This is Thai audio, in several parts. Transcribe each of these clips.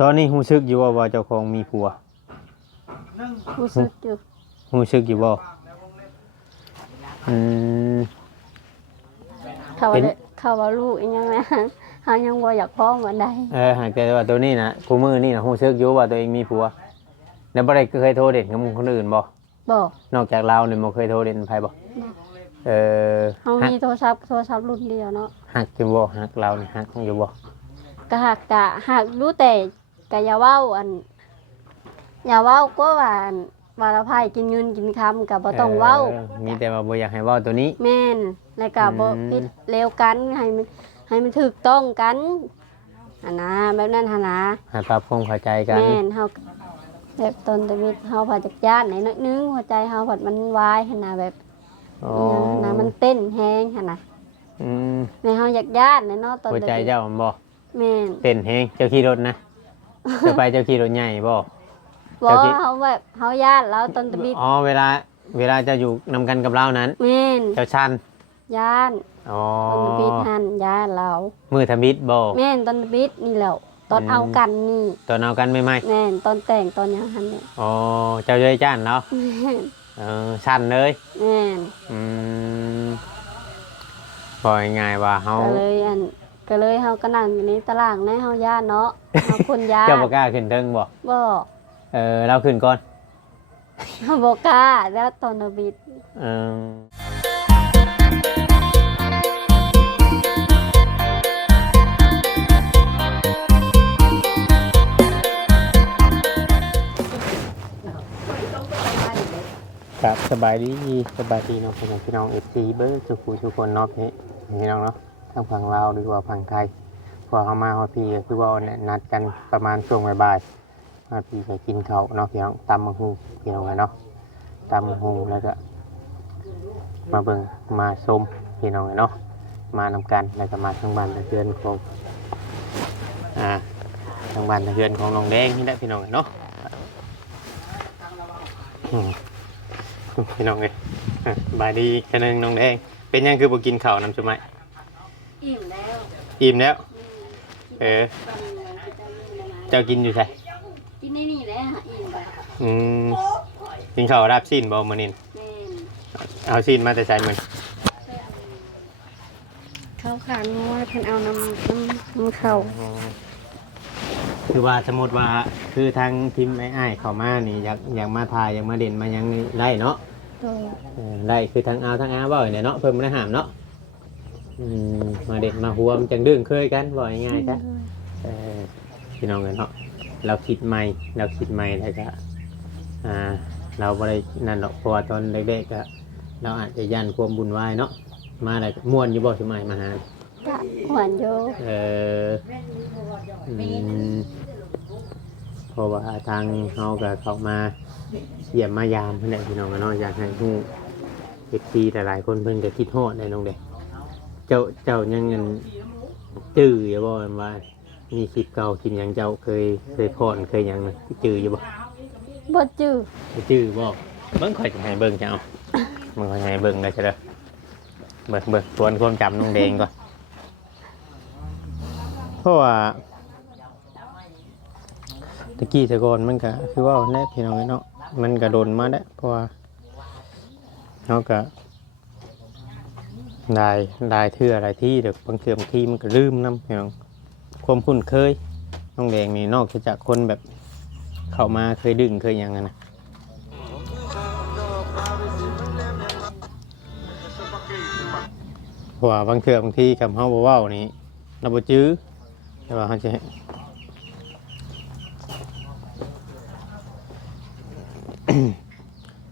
ตอนนี้รู้สึกอยู่ว่าเจ้าของมีผัวรู้สึกอยู่รู้สึกอยู่บ่อืมเขาว่าลูกอีกยังไงเฮายังบ่อยากพ้องวันใดหากแต่ว่าตัวนี้นะกูมือนี่นะรู้สึกอยู่ว่าตัวเองมีผัวแล้วบ่ได้เคยโทรเด่นกับคนอื่นบ่นอกจากเราเนี่ยบ่เคยโทรเด่นไผบ่เฮามีโทรศัพท์รุ่นเดียวเนาะหักอยู่บ่หักเรานี่หักอยู่บ่ก็หักรู้แต่ก็อย่าเว้าก็ว่าละไผกินเงินกินคำก็บ่ต้องเว้ามีแต่ว่าบ่อยากให้เว้าตัวนี้แม่นแล้วก็บ่ผิดเลวกันให้มันถูกต้องกันนะแบบนั้นหั่นนะให้ปรับความเข้าใจกันแม่นเฮาแบบตนชีวิตเฮาพอจักญาติน้อยนึงหัวใจเฮาพอมันวายหั่นน่ะแบบนะมันเต้นแฮงหั่นน่ะในเฮาอยากญาติเนาะตอนหัวใจเจ้ามันบ่แม่นเต้นแฮงเจ้าขี่รถนะจะไปเจ้าขี่รถใหญ่บ่เฮาแบบเฮาญาติแล้วตนชีวิตเวลาจะอยู่นำกันกับเรานั้นแม่นเจ้าชันญาติตนชีวิตหั่นญาติเรามือทมิดบ่แม่นตนชีวิตนี่แหละตอนเอากันนี่ตอนเอากันไม่แม่นตอนแต่งตอนยังหั่นเนี่ยเจ้าเลยจ้านเนาะชันเลยแม่นบ่ง่ายว่าเฮาก็เลยเฮาก็นั่งอยู่ในตารางในเฮาญาติเนาะเฮาคนญาติเจ้าบ่กล้าขึ้นเทิงบ่เราขึ้นก่อนเฮาบ่กล้าแล้วตอนนบิดครับสบายดีเนาะพี่น้อง FC เบอร์ทุกคนเนาะพี่น้องเนาะทั้งฝั่งลาวหรือว่าฝั่งไทยพอเข้ามาฮอดพี่คือว่านัดกันประมาณช่วงบ่ายๆฮอดพี่ไปกินข้าวเนาะพี่น้องตำบักหุ่งพี่น้องเนาะตำบักหุ่งแล้วก็มาเบิ่งมาชมพี่น้องเนาะมานำกันแล้วก็มาทางบ้านทางเรือนของทางบ้านทางเรือนของน้องแดงนี่แหละพี่น้องเนาะพี่น้องเลยบายดีแค่นึงน้องแดงเป็นยังคือบ่กินข้าวน้ำจุ๊บไหมอิ่มแล้วเจ้ากินอยู่ใช่กินในนี่แหละอิ่มไปกินข้าวราบซีนบ่มื้อนี้เอาซีนมาแต่ใส่มื้อข้าวขางัวเพิ่นเอาน้ำข้าวคือว่าสมมติว่าคือทางทีมอ้ายเข้ามานี่อยากมาถ่ายอยากมาเด่นมายังได้เนาะได้คือทางเอาทางอาบ่อยเนี่ยเนาะเพิ่มได้หามเนาะมาเด่นมาหัวมันจังดึงเคยกันบ่อยง่ายจ้ะพี่น้องกันเนาะเราคิดใหม่แล้วก็เราบ่ได้นั่นหรอกเพราะว่าตอนเด็กๆก็เราอาจจะยันความบุญวายเนาะมาได้ม่วนอยู่บ่สมัยมาหาหวานโยเพราะว่าทางเฮาก็เข้ามาเยี่ยมมายามเพิ่นได้พี่น้องกันเนาะอยากให้ฮู้FCหลายๆคนเพิ่นก็คิดฮอดได้น้องเด้เจ้ายังจื้ออยู่บ่ว่ามีคลิปเก่าคลิปหยังเจ้าเคยพรเคยหยังจื้ออยู่บ่จื้อบ่เบิ่งข่อยจะให้เบิ่งเจ้ามึงข่อยให้เบิ่งได้ซะเด้อเบิ่งทวนความจำน้องแดงก่อนเพราะว่าตะกี้แต่ก่อนมันก็คือว่าแน่พี่น้องเนาะมันก็โดนมาได้เพราะว่าเฮาก็ได้เทื่ออะไรที่เด็กบางทีมันก็ลืมน้ำพี่น้องความคุ้นเคยน้องแดงนี่นอกจากคนแบบเข้ามาเคยดึงเคยอย่างนั้นนะเพราะว่าบางทีกับเฮาบ่เว้านี่เราบ่จื้อแต่ว่าเฮาจะ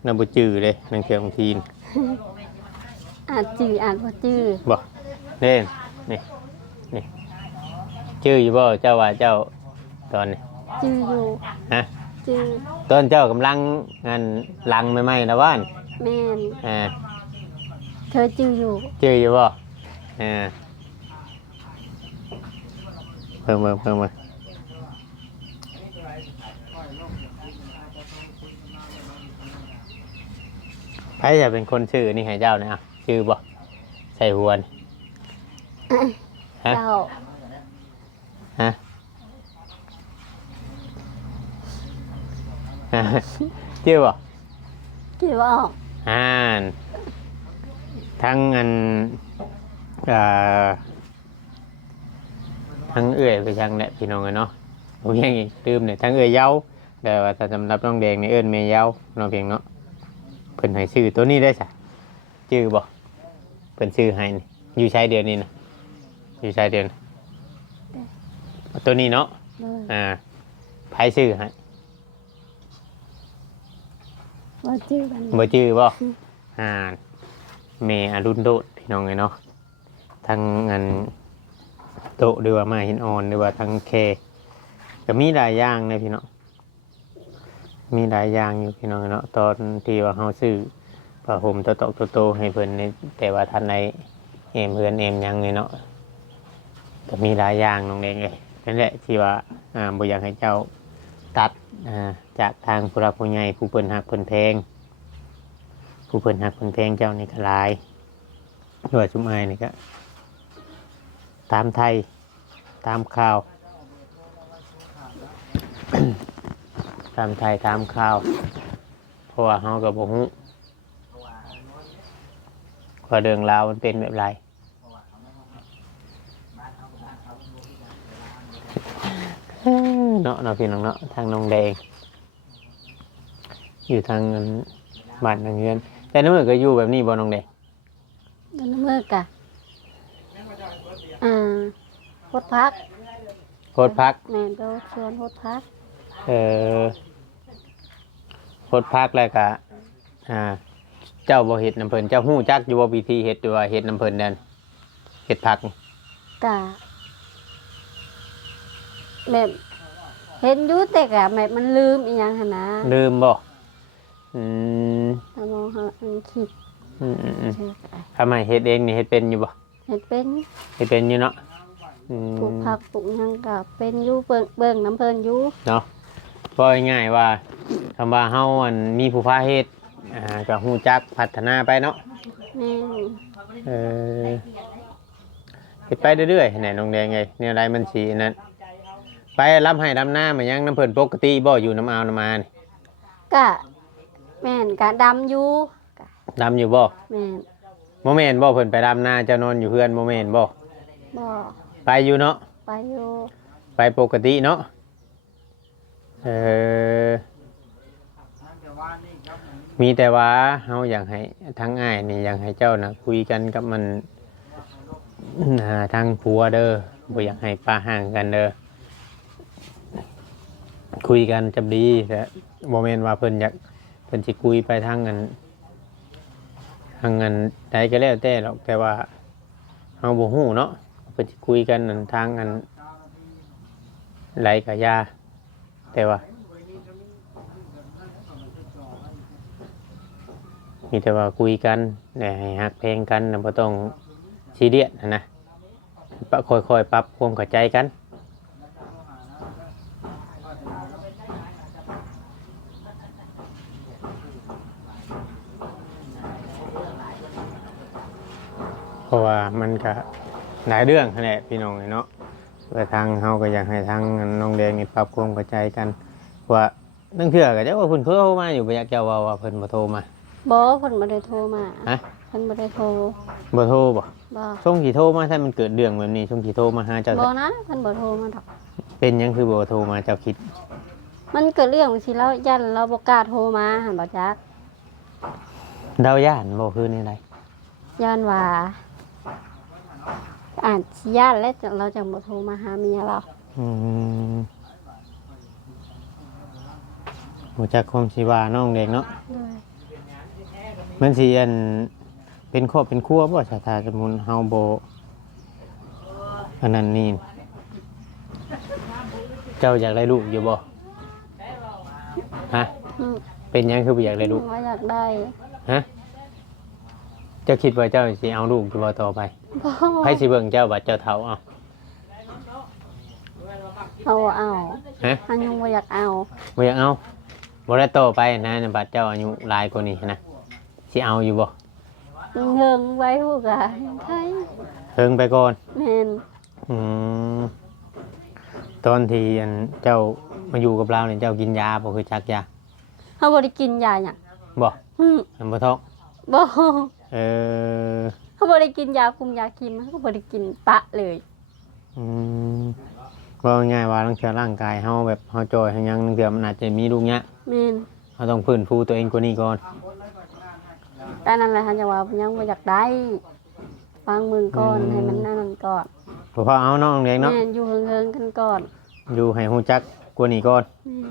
น้ำบุจือเลยนังเทียบางทีอาจจื้ออาจบ่จื้อบ่เล่นนี่จื้ออยู่บ่เจ้าว่าเจ้าตอนนี้จื้ออยู่ฮะจื้อตอนเจ้ากำลังงานลังใหม่ๆนะว่านแม่นเธอจื้ออยู่บ่เพิ่มมาใครจะเป็นคนชื่อนี่ให้เจ้าเนี่ยชื่อบ่ใส่หัวนี่เจ้าฮะ ชื่อบ่ คิดว่าออก นทั้งอันอ่าทั้งเอื้อยไปยังแหละพี่น้องเนาะผมยังอีกลืมเนี่ยทั้งเอื้อยเย้าแต่ว่าถ้าสำหรับน้องแดงนี่เอิ้นเมย์เย้าน้องเพียงเนาะเพิ่นให้ชื่อตัวนี้ได้จ้ะชื่อบ่เพิ่นชื่อให้นี่อยู่ชายเดือนนี่นะอยู่ชายเดือนตัวนี้เนาะ เลย ไผชื่อให้ ว่าชื่อกัน บ่ชื่อบ่เมย์อรุณโดดพี่น้องเนาะทั้งอันโตะหรือว่าไม้หินอ่อนหรือว่าทั้งเคก็มีหลายอย่างเลยพี่น้องมีหลายอย่างอยู่พี่น้องเนาะตอนที่ว่าเฮาซื้อผ้าห่มโตๆให้เพิ่นนี่แต่ว่าท่านในเอมเฮือนเอมหยังนี่เนาะก็มีหลายอย่างน้องเองเลยนั่นแหละที่ว่าบ่อยากให้เจ้าตัดจากทางผู้รักผู้ใหญ่ผู้เพิ่นฮักเพิ่นแพงผู้เพิ่นฮักเพิ่นแพงเจ้านี่ก็หลายด้วยชุมอายนี่ก็ตามไทยตามข่าว ตามไทยตามข่าวเพราะว่าเฮากับบ่ฮู้ว่าเรื่องราวมันเป็นแบบไรเนาะพี่น้องเนาะทางน้องแดงอยู่ทางบ้านทางเงินแต่น้ำมือก็อยู่แบบนี้บ่น้องแดง เดินมือกะโพดพัก โพดพัก แม่นโดชวนโพดพัก โพดพักแล้วก็เจ้าบ่เฮ็ดน้ำเพิ่นเจ้าฮู้จักอยู่บ่วิธีเฮ็ดหรือว่าเฮ็ดน้ำเพิ่นนั่นเฮ็ดพักนี่ กะแบบเห็นอยู่แต่กะแบบมันลืมอีหยังหั่นนะ ลืมบ่ถ้ามองหาอันคิดใช่ก็ได้ ทำไมเฮ็ดเองนี่เฮ็ดเป็นอยู่บ่ เฮ็ดเป็น เฮ็ดเป็นอยู่เนาะ ปลูกผักปลูกหยังก็เป็นอยู่เบิ่งน้ำเพิ่นอยู่ เนาะก็ง่ายๆว่าคำว่าเฮาอันมีผู้พาเฮ็ดก็ฮู้จักพัฒนาไปเนาะ แม่น เฮ็ดไปเรื่อยๆแหน่น้องแดงไงเนี่ยอะไรมันสินั้นไปรับให้ดำหน้ามายังน้ำเพิ่นปกติบ่อยู่น้ำเอาน้ำมานี่ กะแม่นกะดำอยู่กะ ดำอยู่บ่ แม่น บ่แม่นบ่เพิ่นไปดำหน้าเจ้านอนอยู่เฮือนบ่แม่นบ่ บ่ ไปอยู่เนาะ ไปอยู่ ไปปกติเนาะมีแต่ว่าเฮาอยากให้ทั้งอ้ายนี่อยากให้เจ้านะคุยกันกับมันทางผัวเด้อบ่อยากให้ป้าห่างกันเด้อคุยกันจะดีแต่บ่แม่นว่าเพิ่นอยากเพิ่นสิคุยไปทางนั้นใดก็แล้วแต่หรอกแต่ว่าเฮาบ่ฮู้เนาะเพิ่นสิคุยกันนั่นทางอันไหลกะยาแต่ว่ามีแต่ว่าคุยกันแต่ให้ฮักเพลงกันบ่ต้องซีเรียสนะค่อยๆปรับความเข้าใจกันเพราะว่ามันก็หลายเรื่องนั่นแหละพี่น้องเนาะแต่ทางเฮาก็อยากให้ทางน้องแดงนี่ปรับความเข้าใจกันว่านั่นคือก็จะว่าเพิ่นโทรมาอยู่บ่อยากจะว่าเพิ่นบ่โทรมา บ่เพิ่นบ่ได้โทรมา ฮะ เพิ่นบ่ได้โทร บ่โทรบ่ บ่ ช่วงที่โทรมาถ้ามันเกิดเรื่องแบบนี้ช่วงที่โทรมาหาเจ้า บ่นะเพิ่นบ่โทรมาดอก เป็นหยังคือบ่โทรมาเจ้าคิด มันเกิดเรื่องสิแล้วยันเราบ่กล้าโทรมาหั่นบ่จัก เดาย่านบ่คือนี่ได ย้อนว่าอ่านสิย้านแล้วเราจังบ่โทรมาหาเมียเรา บ่จักความสิว่าน้องแดงเนาะ ด้วย มันสิอันเป็นครอบเป็นครัวบ่สถาสมุนเฮาบ่อันนั้นนี่เจ้าอยากได้ลูกอยู่บ่ฮะ อืม เป็นหยังคือบ่อยากได้ลูก ว่าอยากได้ ฮะเจ้าคิดว่าเจ้าสิเอาลูกอยู่บ่ต่อไป บ่ ใครสิเบิ่งเจ้าบัดเจ้าเฒ่าเอา เอาบ่เอา ฮะ อันยังบ่อยากเอา บ่อยากเอาบ่ได้โตไปนะบัดเจ้าอายุหลายกว่านี้นะสิเอาอยู่บ่ เฮิงไว้ฮู้กะไทย เพิ่งไปก่อน แม่น อืมตอนที่อันเจ้ามาอยู่กับเราเนี่ยเจ้ากินยาบ่คือจักยา เฮาบ่ได้กินยาหยัง บ่ อืม อันบ่ท้อง บ่ เออ เฮาบ่ได้กินยาคุมยากินเฮาบ่ได้กินปะเลย อืมว่าง่ายๆว่าต้องเชื่อร่างกายเฮาแบบเฮาจอยเฮายังนึงเดือมันอาจจะมีลูกเนี้ย แม่น เฮาต้องฟื้นฟูตัวเองกว่านี้ก่อน แต่นั่นแหละท่านจะว่ายังบ่อยากได้ฟังมึงก่อนให้มันนั่นก่อน เพราะเอาเนาะน้องแดงเนาะ แม่นอยู่เฮิงๆกันก่อน อยู่ให้ฮู้จักกว่านี้ก่อน แม่น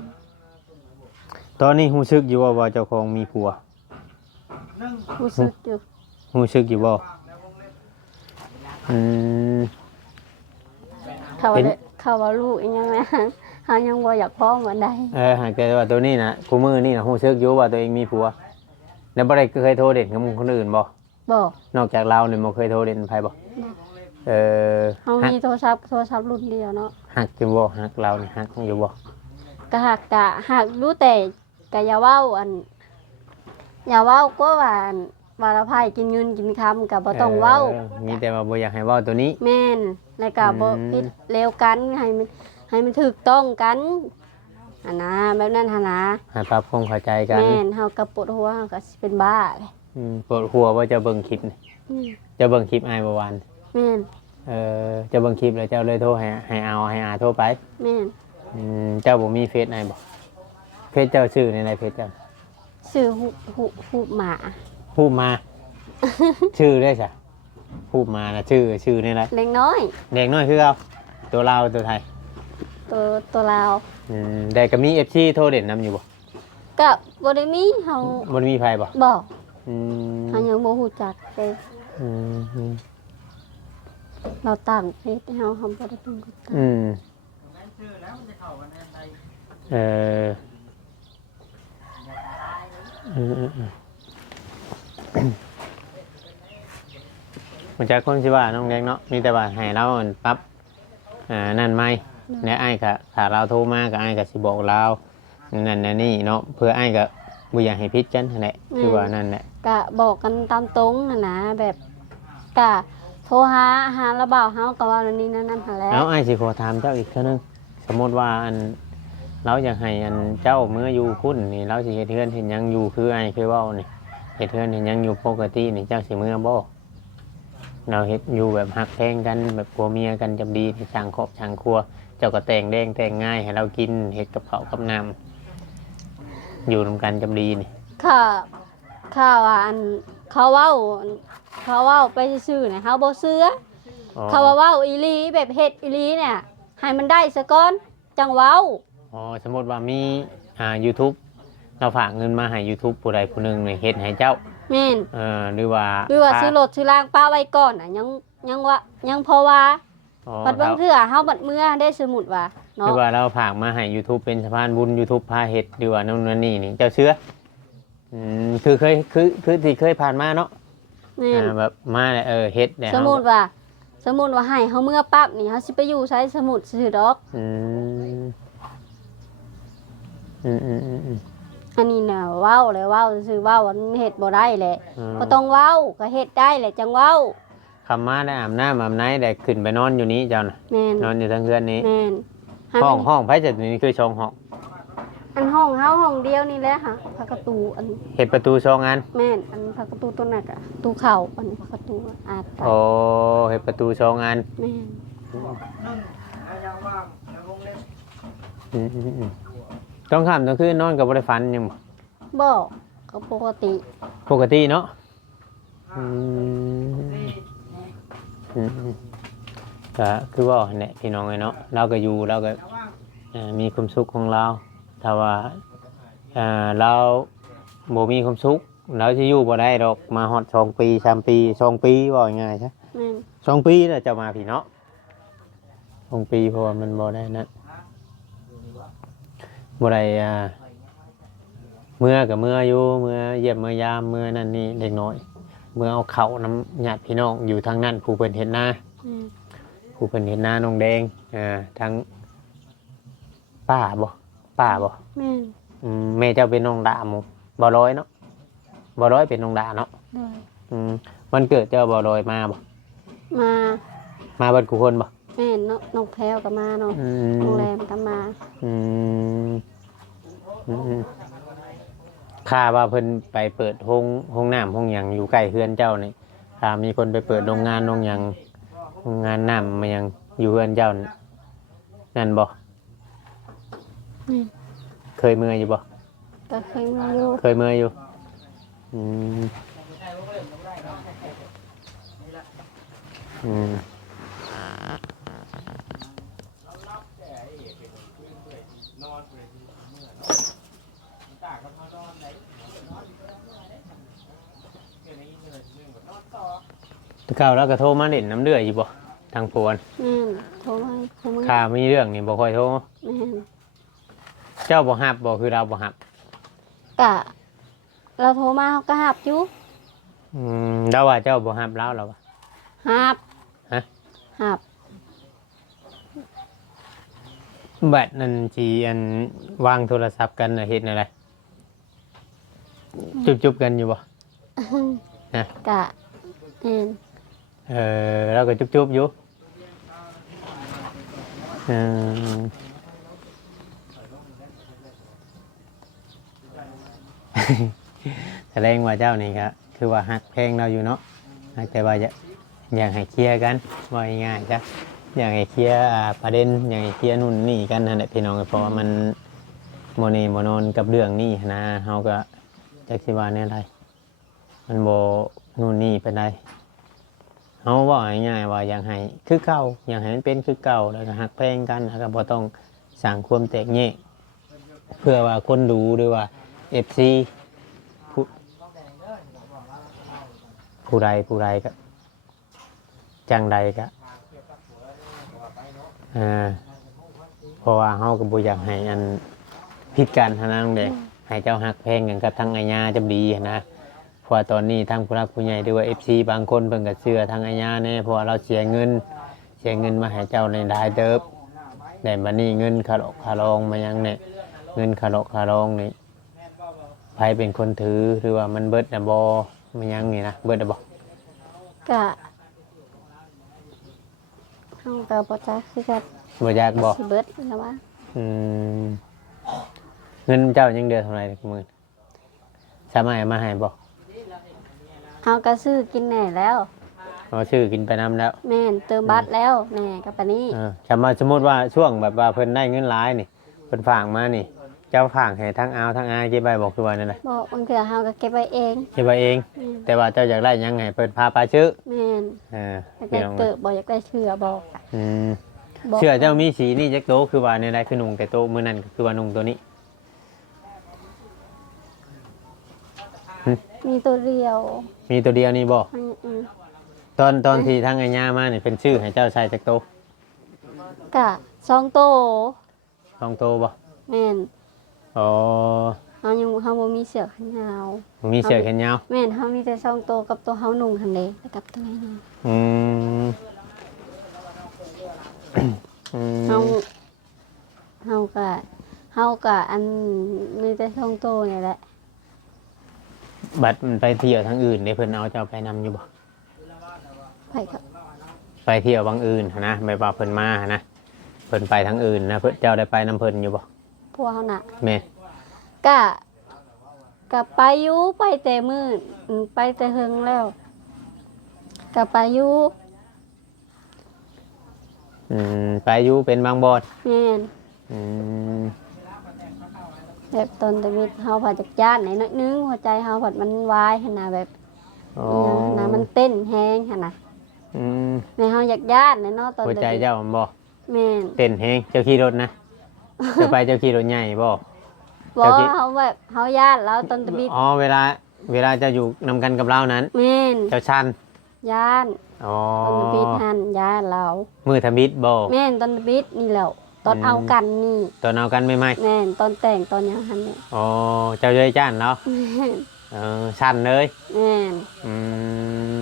ตอนนี้ฮู้สึกอยู่ว่าเจ้าของมีผัว รู้สึกอยู่ ฮู้สึกอยู่บ่อืม เขาว่าเขาว่าลูกอีหยังแม่เฮายังบ่อยากพ้อมอันใด หากแต่ว่าตัวนี้นะกูมือนี่นะฮู้สึกอยู่ว่าตัวเองมีผัวแล้วบ่ได้เคยโทรเด่นกับหมู่คนอื่นบ่ บ่ นอกจากเราเนี่ยบ่เคยโทรเด่นไผบ่เออ เฮามีโทรศัพท์รุ่นเดียวเนาะ หักอยู่บ่หักเรานี่หักอยู่บ่ ก็หักรู้แต่ก็อย่าเว้าอย่าเว้าก็ว่าว่าละไผกินเงินกินคำก็บ่ต้องเว้า มีแต่ว่าบ่อยากให้เว้าตัวนี้ แม่นแล้วก็บ่ผิดเลวกันให้มันถูกต้องกันหั่นนะแบบนั้นหั่นนะ ให้ปรับความเข้าใจกัน แม่นเฮาก็ปวดหัวเฮาก็สิเป็นบ้าเลย ปวดหัวว่าจะเบิ่งคลิปนี่ อืม จะเบิ่งคลิปอ้ายบ่วาน แม่น จะเบิ่งคลิปแล้วเจ้าเลยโทรให้อาโทรไป แม่น เจ้าบ่มีเฟซอ้ายบ่เฟซเจ้าชื่อในเฟซเจ้า ชื่อหูหมา พูดมา ชื่อได้จ้ะพูดมานะชื่อนี่แหละ เล็กน้อย เด็กน้อยคือเอาตัวลาวตัวไทย ตัวลาว แต่ก็มี FC โทรเด่นนำอยู่บ่ ก็บ่ได้มีเฮา บ่ได้มีไผบ่ บ่ อืม เฮายังบ่ฮู้จักเด้ อืม เราต่างเพศเฮาบ่ได้เป็นคนต่าง อืมเอออืมมันจะคนสิว่าน้องแดงเนาะมีแต่ว่าให้เราอันปรับนั่นไหมและไอ้ก็ถ้าเราโทรมาก็ไอ้ก็สิบอกเรานั่นนี่เนาะเพื่อไอ้ก็บ่อยากให้ผิดกันนั่นแหละคือว่านั่นแหละ ก็บอกกันตามตรงน่ะนะแบบก็โทรหาระบ่าวเฮาก็ว่านั่นนี่นั่นหั่นแหละ เอาไอ้สิขอถามเจ้าอีกเท่านึงสมมติว่าอันเราอยากให้อันเจ้าเมื่ออยู่พุ่นนี่เราสิเฮ็ดเฮือนเห็นยังอยู่คือไอ้คือเว้านี่เฮ็ดเฮือนเห็นยังอยู่ปกตินี่เจ้าสิเมื่อบ่เราเฮ็ดอยู่แบบฮักแพงกันแบบผัวเมียกันจำดีช่างครอบช่างครัว เจ้าก็แต่งแดงแต่งง่ายให้เรากินเฮ็ดกับข้าวกับน้ำอยู่นำกันจำดีนี่ ค่ะว่าอันเขาเว้าไปซื่อๆเนี่ยเฮาบ่เชื่อ อ๋อ เขาว่าเว้าอีหลีแบบเฮ็ดอีหลีเนี่ยให้มันได้ซะก่อนจังเว้า อ๋อสมมติว่ามีYouTube เราฝากเงินมาให้ YouTube ผู้ใดผู้หนึงนี่เฮ็ดให้เจ้า แม่น หรือว่า ซื้อรถซื้อรางป้าไว้ก่อนน่ะยังว่ายังพอว่า อ๋อ บัดบางเทื่อเฮาบัดเมื่อได้สมุดว่า หรื เนาะ อว่าเราฝากมาให้ YouTube เป็นสะพานบุญ YouTube พาเฮ็ดหรือว่านั่นนั่นนี่เจ้าเชื่อคือที่เคยผ่านมาเนาะ แม่น แบบมาเนี่ยเฮ็ดเนี่ย สมุดว่าให้เฮาเมื่อปั๊บนี่เฮาสิไปอยู่ใช้สมุดซื่อดอก อืม อันนี้น่ะเว้าเลยเว้าซื่อเว้ามันเฮ็ดบ่ได้แหละบ่ต้องเว้าก็เฮ็ดได้แหละจังเว้า คำมาได้อาบน้ำอาบไหนได้ขึ้นไปนอนอยู่นี้เจ้าน่ะ แม่น นอนอยู่ทางเรือนนี้ แม่น ห้องไผจะนี่คือช่องห้อง อันห้องเฮาห้องเดียวนี่แหละค่ะพักประตูอัน เฮ็ดประตูช่องอัน แม่นอันพักประตูตัวนั้นอะตู้เข่าอันพักประตูอาดไป โอ้เฮ็ดประตูช่องอัน แม่น ต้องข้ามต้องคืนนอนกับบริฟันยังบ่ บ่ก็ปกติ ปกติเนาะก็คือว่าเนี่ยพี่น้องไงเนาะเราก็อยู่เราก็มีความสุขของเราถ้าว่าเราบ่มีความสุขเราจะอยู่บ่ได้ดอกมาฮอด2 ปี3 ปี2 ปีว่าง่ายใช่ แม่น 2 ปีแล้วจะมาพี่เนาะ2 ปีเพราะว่ามันบ่ได้นั่นบ่ได้เมื่อกับเมื่ออยู่เมื่อเยี่ยมเมื่อยามเมื่อนั่นนี่เด็กน้อยเมื่อเอาเข่าน้ำญาติพี่น้องอยู่ทางนั้นผู้เพิ่นเห็นหน้าผู้เพิ่นเห็นหน้าน้องแดงทั้งป้าบ่แม่น แม่เจ้าเป็นน้องดาหมู่บ่ร้อยเนาะบ่ร้อยเป็นน้องดาเนาะ เลย วันเกิดเจ้าบ่ร้อยมาบ่ มาเบิดกูคนบ่ แม่นน้องแพรวก็มาเนาะโรงแรมก็มา ค่าว่าเพิ่นไปเปิดห้องน้ำห้องหยังอยู่ใกล้เฮือนเจ้านี่ถ้ามีคนไปเปิดโรงงานโรงหยังโรงงานน้ำมายังอยู่เฮือนเจ้านี่นั่นบ่ นี่ เคยเมื่อยอยู่บ่ ก็เคยมาอยู่ เคยเมื่อยอยู่อืมอืมแต่เก่าแล้วก็โทรมาเล่นน้ำเดือดอยู่บ่ทางปวน แม่นโทรมาโทรมา ข้ามีเรื่องนี่บ่ค่อยโทร แม่น เจ้าบ่ฮับบ่คือเราบ่ฮับ กะเราโทรมาเขาก็หับอยู่ เราว่าเจ้าบ่ฮับเราว่า หับ ฮะ หับ บัดนั่นสิอันวางโทรศัพท์กันน่ะเฮ็ดอะไรจุบๆกันอยู่บ่ ฮะ กะแม่น เราก็จุบๆอยู่เออ แสดงว่าเจ้านี่ครับคือว่าฮักเพลงเราอยู่เนาะแต่ว่าอยากให้เคลียร์กันว่าง่ายๆจ้ะอยากให้เคลียร์ประเด็นอยากให้เคลียร์นู่นนี่กันนั่นแหละพี่น้องเพราะว่ามันโมเนโมนอนกับเรื่องนี้นะเฮาก็จักสิว่าแนวใดมันบ่นู่นนี่เป็นไรเฮาว่าง่ายๆว่าอยากให้คือเก่าอยากให้มันเป็นคือเก่าแล้วก็ฮักเพลงกันแล้วก็บ่ต้องสร้างความแตกแยกเพื่อว่าคนดูหรือว่า FC ผู้ใดก็จังใดก็เพราะว่าเฮาก็บ่อยากให้อันผิดกันทางนั้นเด้ให้เจ้าฮักแพงกันกับทางอาญาจะดีนะเพราะว่าตอนนี้ทางผู้รักผู้ใหญ่หรือว่า FC บางคนเพิ่นก็เชื่อทางอาญาแน่เพราะว่าเราเสียเงินมาให้เจ้าในหลายเติบแต่บัดนี้เงินค่ารองมายังเนี่ยเงินค่ารองนี่ใครเป็นคนถือหรือว่ามันเบิดน่ะบ่มันยังนี่นะเบิดน่ะบ่ กะเขาก็บ่จักคือกัน บ่อยากบอก สิเบิดแล้วว่า เงินเจ้ายังเดือนเท่าไหร่ทุกมื้อสามารถเอามาให้บอก เขาก็ซื้อกินแหน่แล้ว เอาชื่อกินไปน้ำแล้ว แม่นเติมบัตรแล้วแหน่กับปานนี้ สมมติว่าช่วงแบบว่าเพิ่นได้เงินหลายนี่เพิ่นฝากมานี่ เจ้าฝากให้ทั้งเอาทั้งอาเก็บไว้บอกคือว่านั่นแหละ บอกบางเทื่อเขาก็เก็บไว้เอง เก็บไว้เอง แม่น แต่ว่าเจ้าอยากได้หยังไงเพิ่นพาไปซื้อ แม่น อ่า อยาก พี่ ได้ น้อง เกิดบอกอยากได้เชื่อบอกอะ อืม บอก เชื่อเจ้ามีสีนี่จักโตคือว่าในใดคือนุ่งแต่โตมื้อนั้นก็คือว่านุ่งตัวนี้ มีตัวเดียว มีตัวเดียวนี่บ่ อืม ตอนที่ทางอาญามานี่เป็นชื่อให้เจ้าใช้จักโต กะซองโต ลองโตบ่ แม่น อ๋อ เขาบ่มีเสือขนยาว มีเสื้อแขนยาว แม่นเขามีแต่ซองโตกับตัวเขานุ่งหันเด้แล้วกับตัวนี้นะ อืม อืม เฮาเฮาก็อันมีแต่ซองโตนี่แหละ บัตรมันไปเที่ยวทางอื่นเดี๋ยวเพิ่นเอาเจ้าไปนำอยู่บ่ ไปกับ ไปเที่ยวบางอื่นหั้นนะไม่ว่าเพิ่นมาหั้นนะเพิ่นไปทางอื่นนะเพิ่นเจ้าได้ไปนำเพิ่นอยู่บ่ พวกเขาน่ะ แม่ ก็ไปอยู่ไปแต่มื้อไปแต่เฮิงแล้วก็ไปอยู่ ไปอยู่เป็นบางบอน แม่น อืม แบบตอนตะวิดเฮาผัดจักจ้านหน่อยนึงหัวใจเฮาผัดมันวายหั่นน่ะแบบ อ๋อ อิหยังหั่นน่ะมันเต้นแฮงหั่นน่ะ อืม ในเฮาอยากย่านเนาะตอน หัว ตะ ใจ วิด เจ้ามันบ่ แม่น เต้นแฮงเจ้าขี่รถนะเจ้าไปเจ้าขี่รถใหญ่บ่ บ่ เจ้าคิด เฮาแบบเฮาย่านแล้วตอนตะวิด อ๋อเวลาเจ้าอยู่นำกันกับเรานั้น แม่น เจ้าชัน ย่าน อ๋อ ตอนตะวิดหั่นย่านเรา มือทมิดบ่ แม่นตอนตะวิดนี่แหล้วตอนเอากันนี่ ตอนเอากันไม่ไหม แม่นตอนแต่งตอนหยังหั่นเนี่ย อ๋อเจ้าเลยจ้านเนาะ แม่น ชันเลย แม่น อืม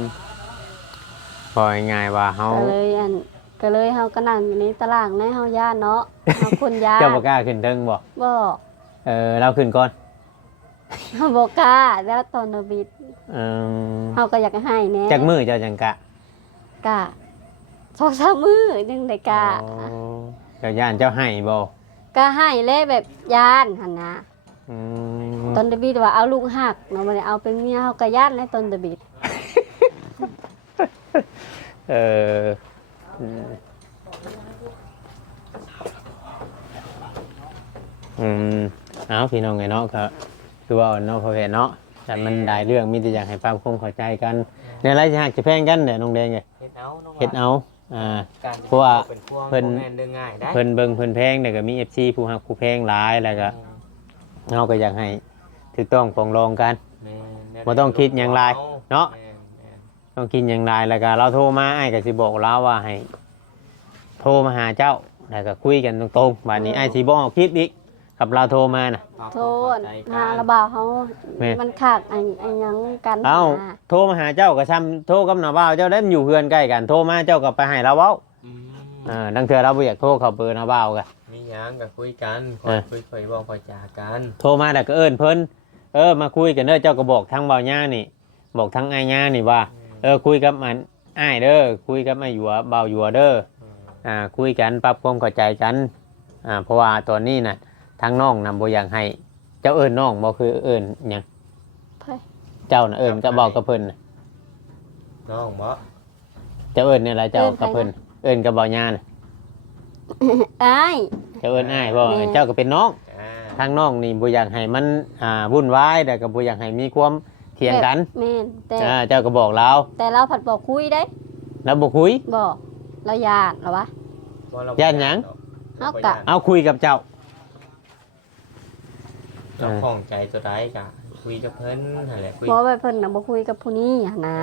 พอง่ายๆว่าเฮา ก็เลยเฮาก็นั่งอยู่ในตารางในเฮาย่านเนาะเฮาคนย่าน เจ้าบ่กล้าขึ้นเทิงบ่ บ่ เราขึ้นก่อน เฮาบ่กล้าแล้วตอนตะวิด เออ เฮาก็อยากให้แหน่ จากมือเจ้าจังกะ กะ2-3มื้อจังได้กะ อ๋อเจ้าย่านเจ้าให้บ่ ก็ให้เลยแบบย่านหั่นนะ อืม ต้นตะบิดว่าเอาลูกหักเนาะบ่ได้เอาเป็นเมียเฮาก็ย่านในต้นตะบิด เอออืมเอาพี่น้องไงเนาะก็คือว่าเนาะพอแผ่เนาะแต่มันได้เรื่องมีแต่อยากให้ปรับความเข้าใจกันในไรจะหักจะแพงกันเนี่ยน้องแดงไง เฮ็ดเอาน้อง เฮ็ดเอาการ เพราะว่า เป็นพวง เพิ่น แม่นเรื่องง่ายได้ เพิ่นเพิ่นแพงแต่ก็มี FC ผู้ฮักผู้แพงหลายแล้วก็เฮาก็อยากให้ถูกต้องปรองรองกัน แม่น บ่ต้องคิดอย่างไรเนาะ แม่น ต้องกินอย่างไรแล้วก็เราโทรมาอ้ายก็สิบอกเราว่าให้โทรมาหาเจ้าแล้วก็คุยกันตรงๆบัดนี้อ้ายสิบ่เอาคลิปอีกกับเราโทรมาน่ะ โทษหาระบ่าวเฮา แม่ มันขากอันหยังกัน เอ้า หา โทรมาหาเจ้าก็ซ้ำโทรกับหน้าบ่าวเจ้าได้มันอยู่เฮือนใกล้กันโทรมาเจ้าก็ไปให้เราเว้า อืม ดังเทื่อเราบ่อยากโทรเข้าเบอร์หน้าบ่าวก็ มีหยังก็คุยกันค เอ อย อ คุยบอกคอยจากัน โทรมาแล้วก็เอิ้นเพิ่นมาคุยกันเด้อเจ้าก็บอกทางบ่าวย่านี่ บอกทางอ้ายย่านี่ว่าคุยกับมันอ้ายเด้อคุยกับอ้ายหยัวบ่าวหยัวเด้อคุยกันปรับความเข้าใจกันเพราะว่าตอนนี้น่ะทางน้องนำบ่อยากให้เจ้าเอิ้นน้องบ่คือเอิ้นหยัง เพิ่น เจ้าน่ะเอิ้นก็บอกกับเพิ่นน่ะ น้องบ่ เจ้าเอิ้นนี่ล่ะเจ้ากับเพิ่นเอิ้นกับบ่าวย่าน่ะ อ้าย เจ้าเอิ้นอ้ายบ่ แม่ เจ้าก็เป็นน้อง อ่า ทางน้องนี่บ่อยากให้มันวุ่นวายแต่ก็บ่อยากให้มีความเถียงกัน แม่นแต่ เจ้าก็บอกเรา แต่เราผัดบอกคุยได้ แล้วบ่คุย บอกเราญาติเหรอวะ บ่เร ย่านหยัง เอากะ เอาคุยกับเจ้า เจ้าของใจตัวใดกะคุยกับเพิ่นนั่นแหละคุย บอกไปเพิ่นน่ะบ่คุยกับผู้นี้หั่นนะ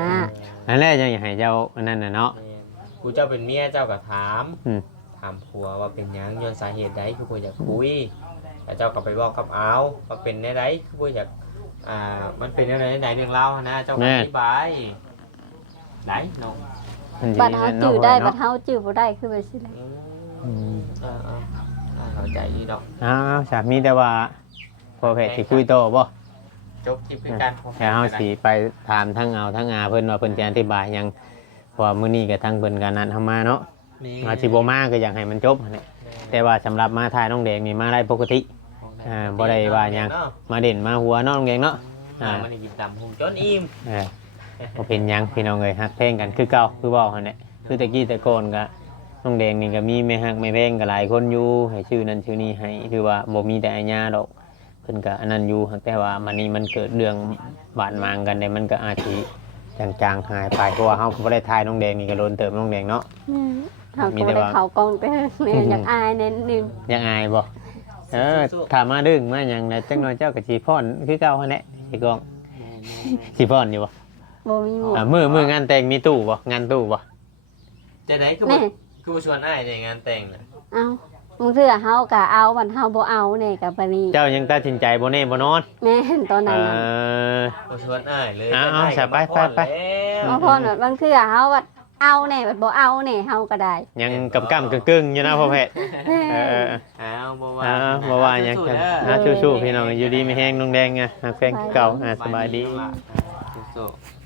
อันแรกยังอยากให้เจ้าอันนั้นน่ะเนาะ แม่นกูเจ้าเป็นเมียเจ้าก็ถาม อืม ถามผัวว่าเป็นหยังย้อนสาเหตุใดคือบ่อยากคุยแต่เจ้าก็ไปบอกกับเอาว่าเป็นแนวใดคือบ่อยากมันเป็นแนวใดไหนเรื่องเล่าวหั้นนะเจ้าก็อธิบายได้น้อง บัดเฮาจื้อได้บัดเฮาจื้อบ่ได้คือไปสิแหละ เข้าใจดีดอก สามีแต่ว่าพอเพจสิคุยโตบ่ จบคลิปคือการ แต่เฮาสิไปถามทั้งเอาทั้งอาเพิ่นว่าเพิ่นจะอธิบายหยังเพราะว่ามื้อนี้ก็ทั้งเพิ่นก็นัดเฮามาเนาะอาสิบ่มาก็อยากให้มันจบนั่นแหละแต่ว่าสำหรับมาถ่ายน้องแดงนี่มาได้ปกติบ่ได้ว่าหยังมาเด่นมาหัวเนาะน้องแดงเนาะ มันกินตำหุงจนอิ่ม บ่เป็นหยังพี่น้องเอ้ยฮักเพลงกันคือเก่าคือเว้าหั่นแหละคือตะกี้แต่ก่อนก็น้องแดงนี่ก็มีแม่ฮักแม่เพลงก็หลายคนอยู่ให้ชื่อนั้นชื่อนี้ให้คือว่าบ่มีแต่อาญาดอกเพิ่นก็อันนั้นอยู่แต่ว่ามันนี่มันเกิดเรื่องบาดหมางกันเนี่ยมันก็อาจสิจางๆหายไปเพราะว่าเฮาบ่ได้ถ่ายน้องแดงนี่ก็โดนเติมน้องแดงเนาะ เฮาก็บ่ได้เข้ากล้องไปเลยอยากอายนิดนึง ยังอายบ่ถามมาดึงมาหยังแล้วจังน้อยเจ้าก็สิฟ้อนคือเก่าหั่นแหละสิกองสิฟ้อนอยู่บ่ บ่มีหมวก มื้องานแต่งมีตู้บ่งานตู้บ่ จะไหนคือ แน่ คือชวนอ้ายในงานแต่งน่ะ เอาบางเทื่อเฮาก็เอาบัดเฮาบ่เอาแน่ก็ปานนี้ เจ้ายังตัดสินใจบ่แน่บ่นอน แม่นตอนนั้นน่ะ บ่ชวนอ้ายเลย เอาๆ จะ ไป บ่พอน่ะบางเทื่อเฮาว่าเอาแน่บัดบ่เอาแน่เฮาก็ได้ ยังกำกำกึ่งๆอยู่นะพ่อแพทย์เอาบ่ว่า บ่ว่าหยังกันสู้ๆพี่น้องอยู่ดีมีแฮงน้องแดงไงฮักแฟนเก่าสบายดี สู้ๆ